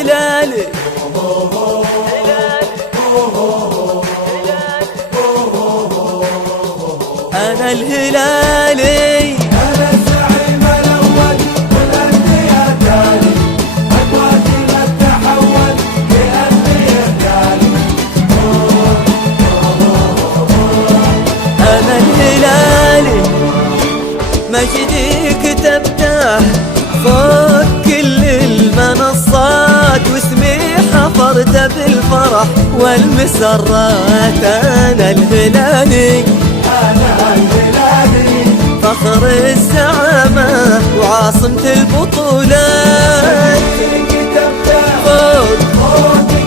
هلالي أنا الهلالي، أنا الزعيم الأول والأندية الثاني، أكوادي ما تحول لأندية الثاني. أنا الهلالي مجدي كتبته فوق كل المنصات، واسمي حفرته بالفرح والمسرات. أنا الهلالي، أنا الهلالي، فخر الزعامة وعاصمة البطولات. فوق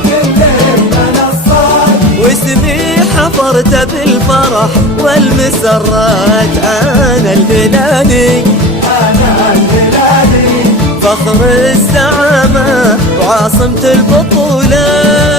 كل المنصات، واسمي حفرته بالفرح والمسرات. أنا الهلالي، أنا الهلالي، فخر الزعامة وعاصمة البطولات.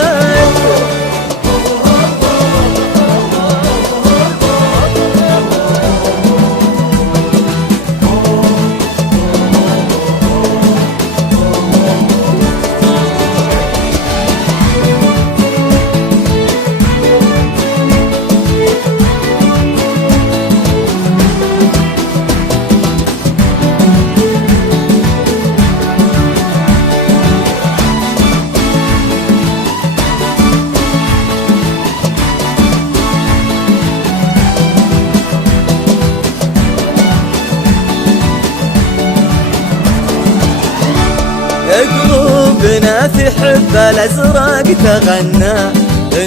قلوبنا في حب الأزرق تغنى،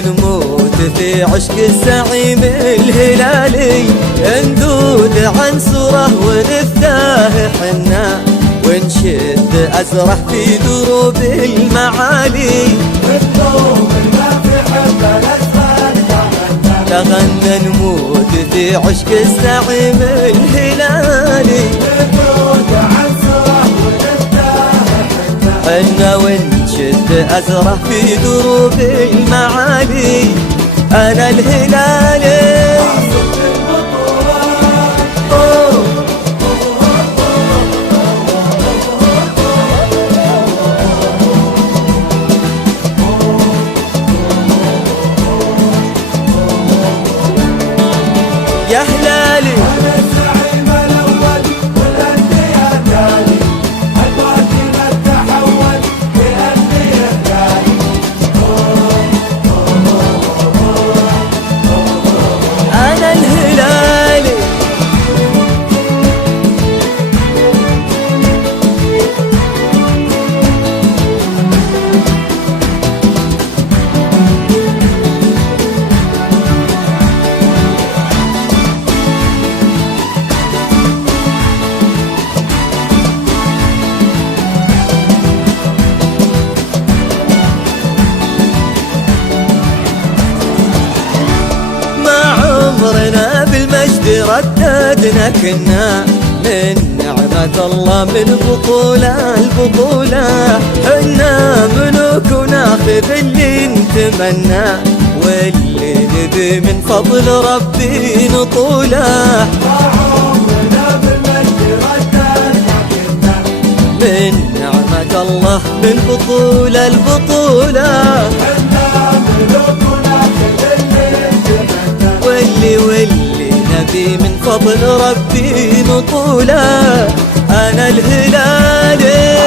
نموت في عشق الزعيم الهلالي. ندود عن سره ونفتاه حنا، ونشد أزرح في دروب المعالي. قلوبنا في حب الأزرق تغنى، نموت في عشق الزعيم الهلالي. ندود عن سره حنا ونشد أزرح في دروب المعالي. أنا الهلالي، يا هلالي. أنا الزعيم الأول والأندية الثاني، أكوادي ما تحول لأندية الثاني. أنا الهلالي، عمرنا بالمجد رددنا كنا، من نعمة الله من بطولة البطولة. حنا ملوك وناخذ اللي نتمنى، واللي نبي من فضل ربي نطوله. عمرنا بالمجد رددنا كنا، من نعمة الله من بطولة البطولة. حنا ملوك وناخذ اللي نتمنى، واللي نبي من فضل ربي نطوله. أنا الهلالي،